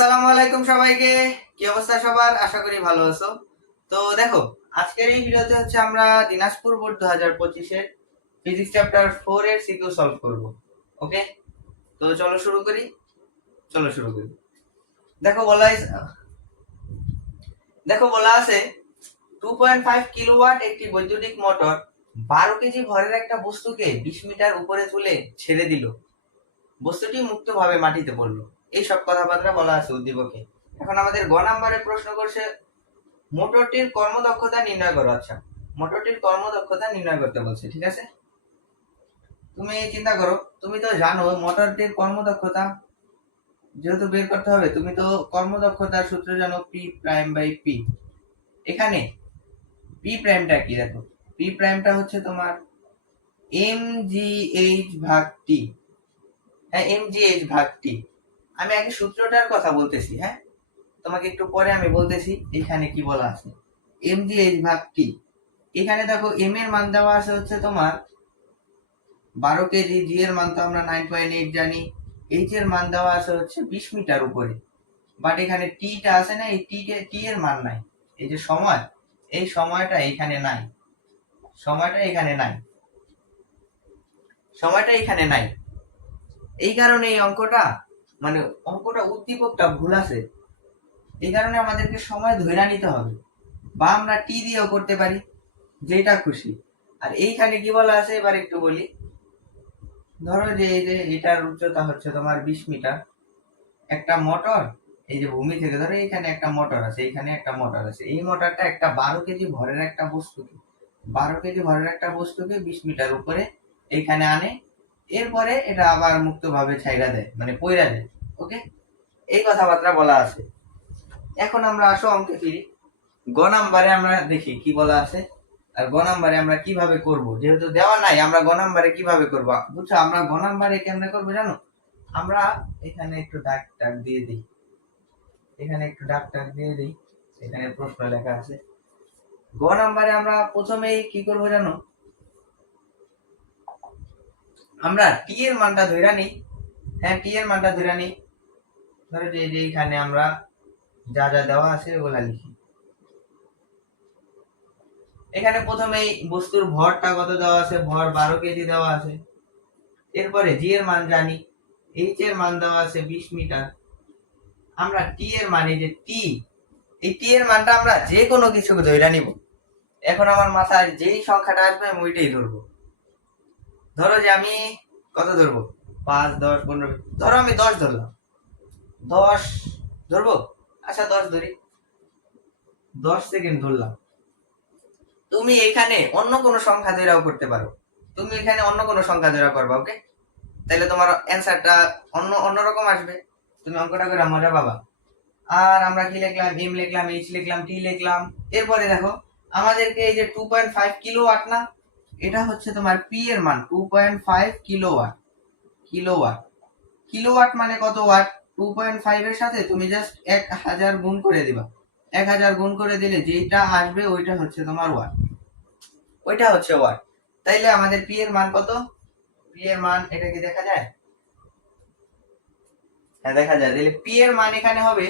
আসসালামু আলাইকুম সবাইকে। কি অবস্থা সবার? আশা করি ভালো আছো। তো দেখো, আজকের এই ভিডিওতে হচ্ছে আমরা দিনাজপুর বোর্ড দু হাজার পঁচিশের ফিজিক্স চ্যাপ্টার ফোর এর সিকিউ সলভ করব। ওকে? তো চলো শুরু করি। চলো শুরু করি। দেখো বলা দেখো বলা আছে টু পয়েন্ট ফাইভ কিলোওয়াট একটি বৈদ্যুতিক মোটর বারো কেজি ভরের একটা বস্তুকে বিশ মিটার উপরে তুলে ছেড়ে দিল। বস্তুটি মুক্তভাবে মাটিতে পড়ল। এই সব কথাবার্তা বলা আছে উদ্দীপকে এখন আমাদের গ নাম্বারে প্রশ্ন করছে, মোটরটির কর্মদক্ষতা নির্ণয় করো। আচ্ছা মোটরটির কর্মদক্ষতা নির্ণয় করতে বলছে, ঠিক আছে? তুমি চিন্তা করো, তুমি তো জানো মোটরটির কর্মদক্ষতা যেহেতু বের করতে হবে, তুমি তো কর্মদক্ষতার সূত্র জানো পি প্রাইম বাই পি এখানে পি প্রাইমটা কি দেখো? পি প্রাইমটা হচ্ছে তোমার এম জি এইচ ভাগ টি হ্যাঁ এম জি এইচ ভাগ টি আমি আগে সূত্রটার কথা বলতেছি হ্যাঁ? তোমাকে একটু পরে আমি বলতেছি এখানে কি বলা আছে। এম জি এইচ ভাগ টি এখানে দেখো এম এর মান দেওয়া আছে হচ্ছে তোমার বারো কেজি জি এর মান তো আমরা নাইন পয়েন্ট এইট জানি। এইচ এর মান দেওয়া আছে হচ্ছে বিশ মিটার উপরে। বাট এখানে টিটা আছে না, এই টি টি এর মান নাই। এই যে সময়, এই সময়টা এখানে নাই। সময়টা এখানে নাই। সময়টা এখানে নাই। এই কারণে এই অঙ্কটা মানে অঙ্কটা উদ্দীপকটা ভুল আছে। এই কারণে আমাদেরকে সময় ধরে নিতে হবে। বা আমরা টি দিয়েও করতে পারি, যেটা খুশি। আর এইখানে কি বলা আছে, এবার একটু বলি। ধরো যে এই যে এটার উচ্চতা হচ্ছে তোমার বিশ মিটার। একটা মোটর, এই যে ভূমি থেকে ধরো এখানে একটা মোটর আছে এখানে একটা মোটর আছে। এই মোটরটা একটা বারো কেজি ভরের একটা বস্তুকে, বারো কেজি ভরের একটা বস্তুকে বিশ মিটার উপরে এইখানে আনে এরপরে এটা আবার মুক্তভাবে ছাইরা দেয় মানে পয়রা দেয়, ওকে? এই কথাবার্তা বলা আছে। এখন আমরা আসো অঙ্কে ফিরি। গ নাম্বারে আমরা দেখি কি বলা আছে, আর গ নাম্বারে আমরা কীভাবে করব? যেহেতু দেওয়া নাই, আমরা গ নাম্বারে কীভাবে করব? বুঝছ, আমরা গ নাম্বারে কেমনে করব জানো? আমরা এখানে একটু ডাক টাক দিয়ে দিই। এখানে একটু ডাক টাক দিয়ে দিই। এখানে প্রশ্ন লেখা আছে। গ নাম্বারে আমরা প্রথমেই কি করব জানো? আমরা টি এর মানটা ধরে নিই। হ্যাঁ টি এর মানটা ধরে নিই। ধরো যে এখানে আমরা যা যা দেওয়া আছে ওগুলা লিখি। এখানে প্রথমেই বস্তুর ভরটা কত দেওয়া আছে? ভর বারো কেজি দেওয়া আছে। এরপরে জি এর মান জানি। এইচ এর মান দেওয়া আছে বিশ মিটার। আমরা টি এর মানে যে টি এই টি এর মানটা আমরা যে কোনো কিছুকে ধরে নিব। এখন আমার মাথায় যেই সংখ্যাটা আসবে আমি ওইটাই ধরবো। ধরো যে আমি কত ধরবো? পাঁচ, দশ, পনেরো, ধরো আমি দশ ধরলাম। দশ ধরবো? আচ্ছা দশ ধরি। দশ সেকেন্ড ধরলাম। তুমি এখানে অন্য কোনো সংখ্যা ধরাও করতে পারো। তুমি এখানে অন্য কোনো সংখ্যা ধরা করবা ওকে তাহলে তোমার অ্যান্সারটা অন্য অন্যরকম আসবে। তুমি অঙ্কটা করে মজা পাবা। আর আমরা কি লিখলাম? এম লিখলাম এইচ লিখলাম টি লিখলাম। এরপরে দেখো, আমাদেরকে এই যে two point five kilowatt না এটা হচ্ছে তোমার পি এর মান two point five kilowatt kilowatt kilowatt মানে কত ওয়াট টু পয়েন্ট ফাইভ এর সাথে তুমি জাস্ট এক হাজার গুণ করে দিবা। এক হাজার গুণ করে দিলে যেটা আসবে ওইটা হচ্ছে তোমার ওয়াট ওইটা হচ্ছে ওয়াট তাইলে আমাদের পি এর মান কত? পি এর মান, এটা কি দেখা যায়? হ্যাঁ দেখা যায়। তাহলে পি এর মান এখানে হবে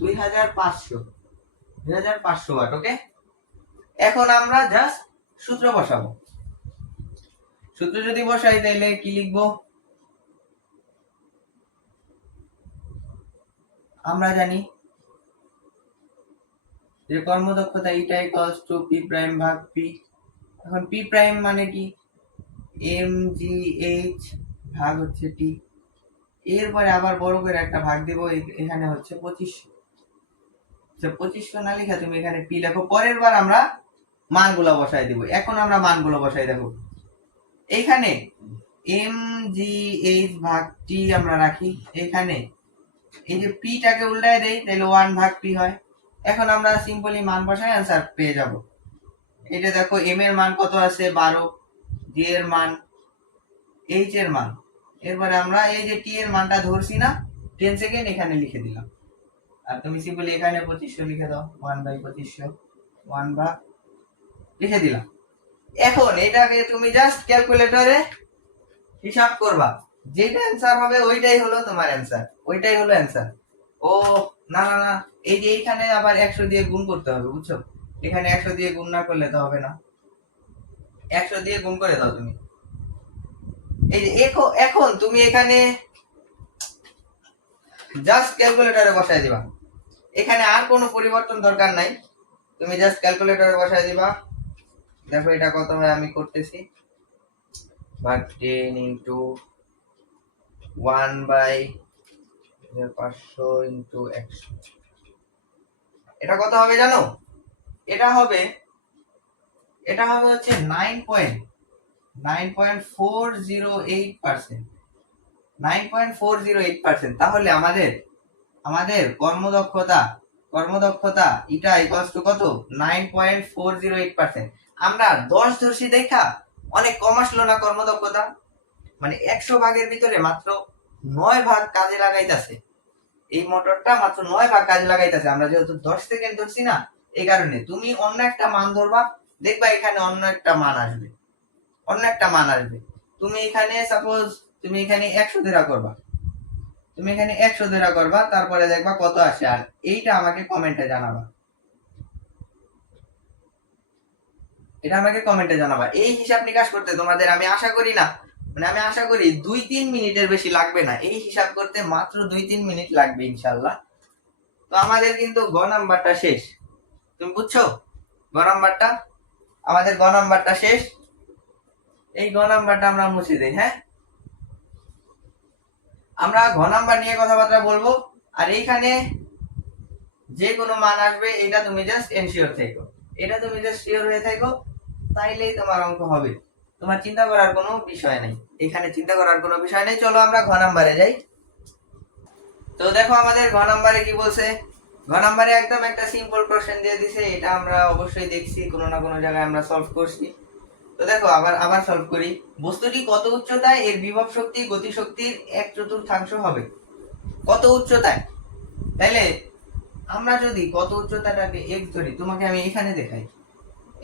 দুই হাজার পাঁচশো। দুই হাজার পাঁচশো ওয়াট ওকে এখন আমরা জাস্ট সূত্র বসাবো। সূত্র যদি বসাই তাইলে কি লিখব? আমরা জানি যে কর্মদক্ষতা eta equals to P prime ভাগ পি এখন পি প্রাইম মানে কি? এম জি এইচ ভাগ হচ্ছে টি এরপরে আবার বড় করে একটা ভাগ দেবো এখানে হচ্ছে পঁচিশশো আচ্ছা, পঁচিশশো না লিখা তুমি এখানে পি লেখো। পরের বার আমরা মানগুলো বসাই দিব। এখন আমরা মানগুলো বসাই দেখো। এইখানে এম জি এইচ ভাগ টি আমরা রাখি। এখানে এই যে পিটাকে উল্টায় দেই, তাহলে ওয়ান ভাগ পি হয়। এখন আমরা সিম্পলি মান বসাই অ্যান্সার পেয়ে যাব। এটা দেখো এম এর মান কত আছে? বারো। জি এর মান এইচ এর মান। এরপরে আমরা এই যে টি এর মানটা ধরছি না টেন সেকেন্ড এখানে লিখে দিলাম। আর তুমি সিম্পলি এখানে পঁচিশশো লিখে দাও। ওয়ান বাই পঁচিশশো। ওয়ান ভাগ লিখে দিলাম। এখন এটাকে তুমি জাস্ট ক্যালকুলেটরে হিসাব করবা। যেটা অ্যান্সার হবে ওইটাই হলো তোমার অ্যান্সার ওইটাই হলো অ্যান্সার ও, না না না, এই যে এইখানে আবার একশো দিয়ে গুণ করতে হবে, বুঝছ? এখানে একশো দিয়ে গুণ না করলে তো হবে না। একশো দিয়ে গুণ করে দাও তুমি। এই যে এখো- এখন তুমি এখানে জাস্ট ক্যালকুলেটরে বসায় দিবা। এখানে আর কোনো পরিবর্তন দরকার নাই। তুমি জাস্ট ক্যালকুলেটরে বসায় দিবা। দেখো এটা কত হয় আমি করতেছি। ভাগ টেন ইন্টু ওয়ান বাই পাঁচশো ইন্টু একশো। এটা কত হবে জানো? এটা হবে এটা হবে হচ্ছে nine point nine point four zero eight percent nine point four zero eight percent তাহলে আমাদের আমাদের কর্মদক্ষতা কর্মদক্ষতা এটা ইকুয়ালস টু কত? Nine point four zero eight percent আমরা দশ ধরছি দেখা অনেক কম আসলো না কর্মদক্ষতা। মানে একশো ভাগের ভিতরে মাত্র নয় ভাগ কাজে লাগাইতেছে। এই মোটরটা মাত্র নয় ভাগ কাজে লাগাইতেছে। আমরা যেহেতু দশ সেকেন্ড ধরছি না, এই কারণে তুমি অন্য একটা মান ধরবা, দেখবা এখানে অন্য একটা মান আসবে। অন্য একটা মান আসবে। তুমি এখানে সাপোজ তুমি এখানে একশো ধরা করবা। তুমি এখানে একশো ধরা করবা, তারপরে দেখবা কত আসে। আর এইটা আমাকে কমেন্টে জানাবা। এটা আমাকে কমেন্টে জানাবা। এই হিসাব নিকাশ করতে তোমাদের আমি আশা করি না। মানে আমি আশা করি দুই তিন মিনিটের বেশি লাগবে না। এই হিসাব করতে মাত্র দুই তিন মিনিট লাগবে ইনশাল্লাহ তো আমাদের কিন্তু গ নাম্বারটা শেষ। তুমি বুঝছ? গ নাম্বারটা? আমাদের গ নাম্বারটা শেষ। এই গ নাম্বারটা আমরা মুছে দিই হ্যাঁ? আমরা ঘ নাম্বার নিয়ে কথাবার্তা বলব। আর এইখানে যে কোনো মান আসবে, এটা তুমি জাস্ট এনশিওর থেকো। এটা তুমি জাস্ট শিওর হয়ে থাকো। তাইলেই তোমার অঙ্ক হবে। তোমার চিন্তা করার কোনো বিষয় নেই। এখানে চিন্তা করার কোনো বিষয় নেই। চলো আমরা ঘ নাম্বারে যাই। তো দেখো আমাদের ঘ নাম্বারে কি বলছে? ঘ নাম্বারে একদম একটা সিম্পল কোশ্চেন দিয়ে দিছে। এটা আমরা অবশ্যই দেখছি। কোনো না কোনো জায়গায় আমরা সলভ করছি। তো দেখো, আবার আবার সলভ করি। বস্তুটি কত উচ্চতায়? এর বিভব শক্তি, গতি শক্তির এক চতুর্থাংশ হবে। কত উচ্চতায়? তাইলে আমরা যদি কত উচ্চতাটাকে এক ধরি, তোমাকে আমি এখানে দেখাই।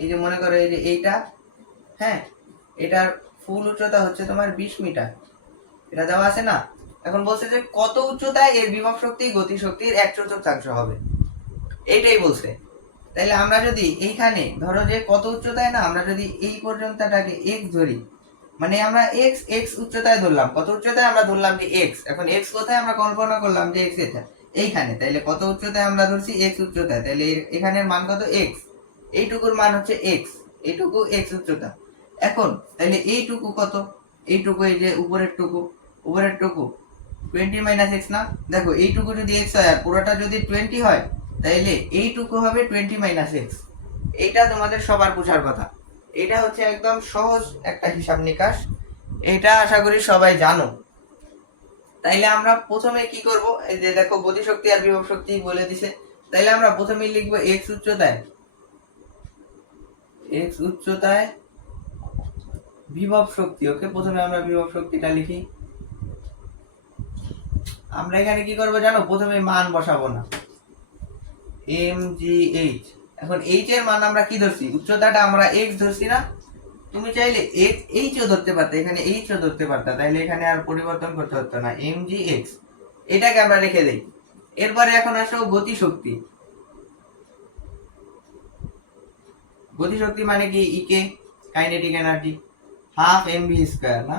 এই যে মনে করো এই যে এইটা হ্যাঁ এটার ফুল উচ্চতা হচ্ছে তোমার বিশ মিটার। এটা দেওয়া আছে না? এখন বলছে যে কত উচ্চতায় এর বিভব শক্তি গতি শক্তির এক চতুর্থাংশ হবে। এইটাই বলছে। তাইলে আমরা যদি এইখানে ধরো যে কত উচ্চতায় না, আমরা যদি এই পর্যন্তটাকে এক্স ধরি মানে আমরা এক্স এক্স উচ্চতায় ধরলাম। কত উচ্চতায় আমরা ধরলাম যে এক্স এখন এক্স কোথায় আমরা কল্পনা করলাম যে এক্স এটা? এইখানে। তাইলে কত উচ্চতায় আমরা ধরছি? এক্স উচ্চতায়। তাইলে এখানের মান কত? এক্স এইটুকুর মান হচ্ছে এক্স এইটুকু এক্স উচ্চতা। এখন, তাইলে এইটুকু কত? এইটুকু এই যে উপরের টুকু উপরের টুকু টোয়েন্টি মাইনাস এক্স না? দেখো, এইটুকু যদি এক্স হয় আর পুরোটা যদি টোয়েন্টি হয়, তাইলে এইটুকু হবে টোয়েন্টি মাইনাস এক্স এইটা তোমাদের সবার বোঝার কথা। এটা হচ্ছে একদম সহজ একটা হিসাব নিকাশ। এটা আশা করি সবাই জানো। তাইলে আমরা প্রথমে কি করব? এই যে দেখো গতিশক্তি আর বিভব শক্তি বলে দিছে। তাইলে আমরা প্রথমেই লিখব এক্স উচ্চতায়। এক্স উচ্চতায় বিভব শক্তি, ওকে? প্রথমে আমরা বিভব শক্তিটা লিখি। আমরা এখানে কি জানো? প্রথমে মান বসাবো না। এম জি এইচ এখন এইচ এর মান আমরা কি ধরছি? উচ্চতাটা আমরা এক্স ধরছি না? তুমি চাইলে এক্স এইচও ধরতে পারতে। এখানে এইচও ধরতে পারতে। তাইলে এখানে আর পরিবর্তন করতে হতো না। এম জি এক্স এটাকে আমরা রেখে দেই। এরপরে এখন আসো গতিশক্তি। গতিশক্তি মানে কি? E K kinetic energy half M V square না?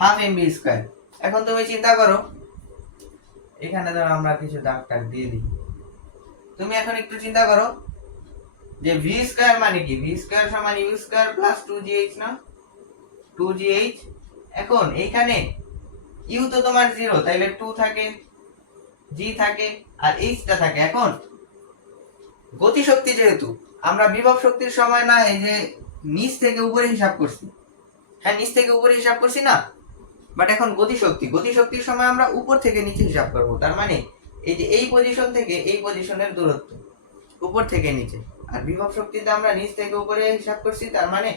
হাফ এম ভি স্কোয়ার এখন তুমি চিন্তা করো, এখানে ধরো আমরা কিছু দাগ টাগ দিয়ে দিই। তুমি এখন একটু চিন্তা করো যে ভি স্কোয়ার মানে কি? ভি স্কোয়ার সমান U square plus two G H না? টু জি এইচ এখন এইখানে ইউ তো তোমার জিরো তাইলে টু থাকে জি থাকে, আর এইচটা থাকে। এখন গতিশক্তি যেহেতু আমরা বিভব শক্তির সময় না, এই যে নিচ থেকে উপরে হিসাব করছি। হ্যাঁ নিচ থেকে উপরে হিসাব করছি না বাট এখন গতিশক্তি গতিশক্তির সময় আমরা উপর থেকে নিচে হিসাব করব, তার মানে এই যে এই পজিশন থেকে এই পজিশনের দূরত্ব, উপর থেকে নিচে। আর বিভব শক্তিতে আমরা নিচ থেকে উপরে হিসাব করছি, তার মানে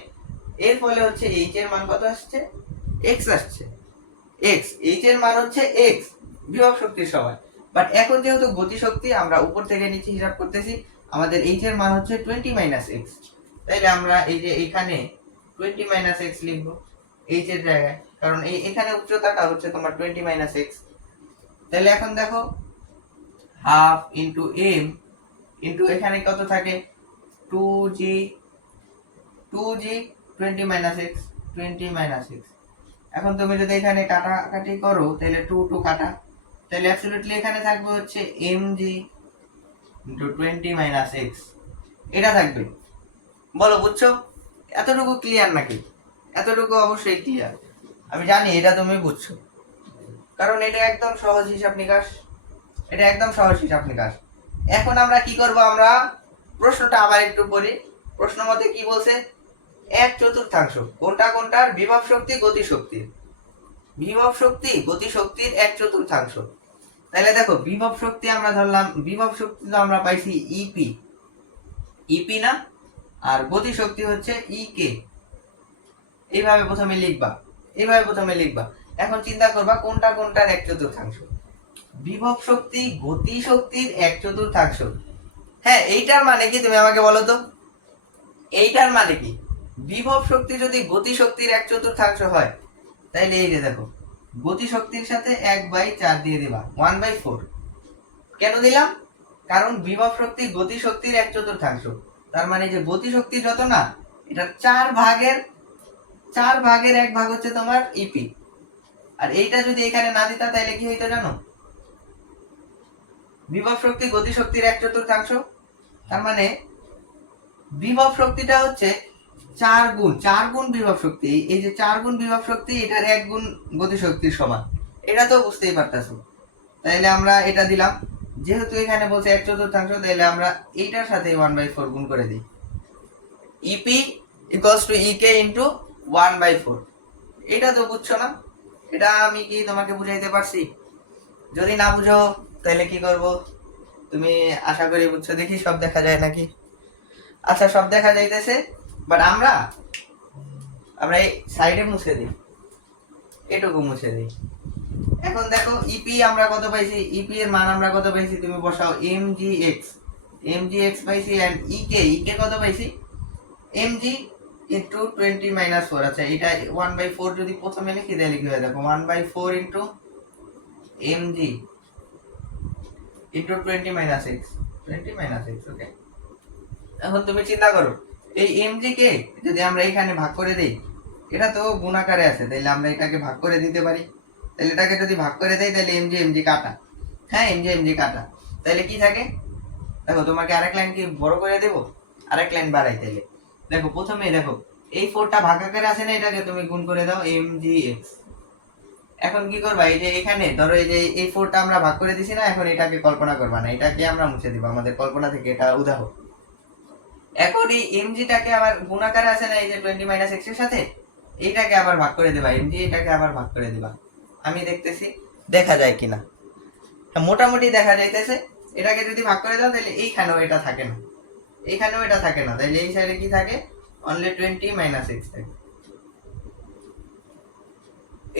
এর ফলে হচ্ছে এইচ এর মান কত আসছে? এক্স আসছে। এক্স এইচ এর মান হচ্ছে এক্স বিভব শক্তির সময়। বাট এখন যেহেতু গতিশক্তি আমরা উপর থেকে নিচে হিসাব করতেছি আমাদের এইচ এর মান হচ্ছে টোয়েন্টি মাইনাস এক্স তাইলে আমরা এই যে এখানে টোয়েন্টি মাইনাস এক্স লিখব এইচ এর জায়গায়। কারণ এই এখানে উচ্চতাটা হচ্ছে তোমার টোয়েন্টি মাইনাস এক্স তাহলে এখন দেখো হাফ ইন্টু এম ইন্টু এখানে কত থাকে? Two G two G twenty minus X twenty minus X এখন তুমি যদি এখানে কাটাকাটি করো তাহলে টু টু কাটা। তাহলে অ্যাবসলিউটলি এখানে থাকবে হচ্ছে M G into twenty minus X এটা থাকবে। বলো, বুঝছ? এতটুকু ক্লিয়ার নাকি? এতটুকু অবশ্যই ক্লিয়ার আমি জানি এটা তুমি বুঝছ। কারণ এটা একদম সহজ হিসাব নিকাশ। এটা একদম সহজ হিসাব নিকাশ। এখন আমরা কি করব আমরা? প্রশ্নটা আবার একটু পড়ি। প্রশ্ন মতে কি বলছে? এক চতুর্থাংশ। কোনটা কোনটার? বিভব শক্তি গতি শক্তির বিভব শক্তি গতি শক্তির এক চতুর্থাংশ। তাহলে দেখো, বিভব শক্তি আমরা ধরলাম, বিভব শক্তি তো আমরা পাইছি ইপি ইপি না? আর গতি শক্তি হচ্ছে ই কে এইভাবে প্রথমে লিখবা, এইভাবে প্রথমে লিখবা। এখন চিন্তা করবা কোনটা কোনটার এক চতুর্থাংশ। বিভব শক্তি, গতি শক্তির এক চতুর্থাংশ। হ্যাঁ এইটার মানে কি তুমি আমাকে বলো তো? এইটার মানে কি? বিভব শক্তি যদি গতি শক্তির এক চতুর্থাংশ হয়, তাইলে এই যে দেখো গতি শক্তির সাথে এক বাই চার দিয়ে দিবা ওয়ান বাই ফোর কেন দিলাম? কারণ বিভব শক্তি গতি শক্তির এক চতুর্থাংশ। তার মানে যে গতি শক্তি যত না, এটা চার ভাগের চার ভাগের এক ভাগ হচ্ছে তোমার ইপি আর এইটা যদি এখানে না দিতা তাহলে কি হইতো জানো? বিভব শক্তি গতি শক্তির এক চতুর্থাংশ। তার মানে বিভব শক্তিটা হচ্ছে চার গুণ চার গুণ বিভব শক্তি। এই যে চার গুণ বিভব শক্তি, এটার এক গুণ গতি শক্তির সমান। এটা তো বুঝতেই পারতেছো। তাইলে আমরা এটা দিলাম। যেহেতু এখানে বলছে এক চতুর্থাংশ, তাইলে আমরা এইটার সাথে ওয়ান বাই ফোর গুণ করে দিই। E P equals to E K into one by four এটা তো বুঝছ না? এটা আমি কি তোমাকে বুঝাইতে পারছি? যদি না বুঝো তাহলে কি করব? তুমি আশা করি বুঝছ। দেখি সব দেখা যায় নাকি? আচ্ছা সব দেখা যাইতেছে। বাট আমরা আমরা এই সাইডে মুছে দিই। এটুকু মুছে দিই। এখন দেখো ইপি আমরা কত পাইছি? ইপি এর মান আমরা কত পাইছি? তুমি বসাও M G X M G X পাইছি and E K E K কত পাইছি? M G into twenty minus four আচ্ছা এটা ওয়ান বাই ফোর যদি প্রথমে লিখি দেয় কি হয় দেখো one by four into M G into twenty minus X twenty minus X okay এখন তুমি চিন্তা করো এই এম কে যদি আমরা এখানে ভাগ করে দেই, এটা তো গুণাকারে আছে, তাইলে আমরা এটাকে ভাগ করে দিতে পারি। তাহলে এটাকে যদি ভাগ করে দেই তাহলে এম জি এম জি কাটা। হ্যাঁ এম জি এম জি কাটা। তাহলে কি থাকে? দেখো, তোমাকে আরেক লাইন কি বড় করে দেবো, আরেক লাইন বাড়াই তাহলে দেখো, প্রথমে দেখো, এই ফোরটা ভাগ আকারে আছে না, এটাকে তুমি গুণ করে দাও এম জি এক্স এখন কি করবা, এই যে এখানে, ধরো এই যে এই ফোরটা আমরা ভাগ করে দিছি না, এখন এটাকে কল্পনা করবা না, এটাকে আমরা মুছে দিব। আমাদের কল্পনা থেকে এটা উদাহরণ এখন এই এমজিটাকে আবার গুণাকার আছে না, এই যে টোয়েন্টি মাইনাস এক্সের সাথে? এইটাকে আবার ভাগ করে দেবা এমজি এটাকে আবার ভাগ করে দেবা। আমি দেখতেছি, দেখা যায় কিনা। মোটামুটি দেখা যাইতেছে, এটাকে যদি ভাগ করে দাও, তাহলে এইখানেও এটা থাকে না। এইখানেও এটা থাকে না, তাহলে এই সাইডে কি থাকে? অনলি টোয়েন্টি মাইনাস এক্স থাকে।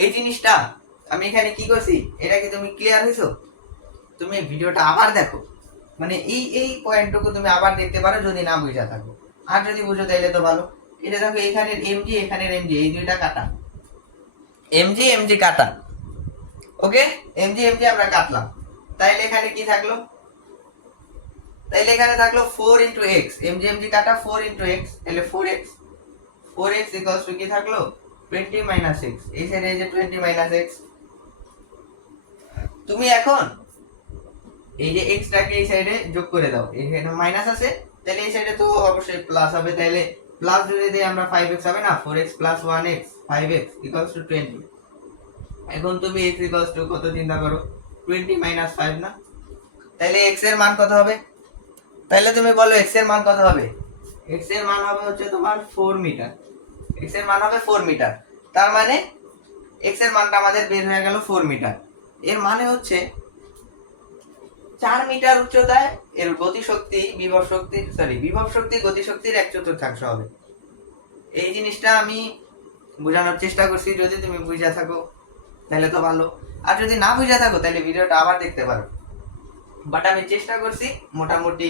এই জিনিসটা আমি এখানে কি করছি? এটা কি তুমি ক্লিয়ার হয়েছো তুমি ভিডিওটা আবার দেখো। মানে এই এই পয়েন্টটুকু তুমি আবার দেখতে পারো যদি না বুঝা থাকো। আর যদি বুঝো তাইলে তো ভালো। এটা দেখো এখানের এমজি এখানের এমজি এই দুইটা কাটা। এমজি এমজি কাটা। ওকে এমজি এমজি আমরা কাটলাম। তাইলে এখানে কি থাকল? তাইলে এখানে থাকল four into X M G M G কাটা ফোর ইন্টু এক্স তাহলে four X four X equals to কি থাকল? টোয়েন্টি মাইনাস এক্স এই সাইডে যে টোয়েন্টি মাইনাস এক্স তুমি এখন এই যে এক্সটাকে এই সাইডে যোগ করে দাও। এখানে মাইনাস আছে, তাহলে এই সাইডে তো অবশ্যই প্লাস হবে। তাহলে প্লাস যদি দিই আমরা ফাইভ এক্স হবে না? Four X plus one X five X equals to twenty এখন তুমি এক্স ইকুয়ালস টু কত চিন্তা করো? টোয়েন্টি মাইনাস ফাইভ না? তাহলে এক্সের মান কত হবে? তাহলে তুমি বলো এক্সের মান কত হবে? এক্সের মান হবে হচ্ছে তোমার ফোর মিটার এক্সের মান হবে ফোর মিটার তার মানে এক্সের মানটা আমাদের বের হয়ে গেল ফোর মিটার এর মানে হচ্ছে চার মিটার উচ্চতায় এর গতিশক্তি, বিভব শক্তি সরি বিভব শক্তি, গতিশক্তির এক চতুর্থাংশ হবে। এই জিনিসটা আমি বোঝানোর চেষ্টা করছি, যদি তুমি বুঝা থাকো, তাহলে তো ভালো। আর যদি না বুঝা থাকো, তাহলে ভিডিওটা আবার দেখতে পারো। বাট আমি চেষ্টা করছি মোটামুটি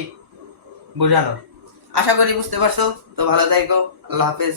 বোঝানোর। আশা করি বুঝতে পারছ। তো ভালো থাকো। আল্লাহ হাফেজ।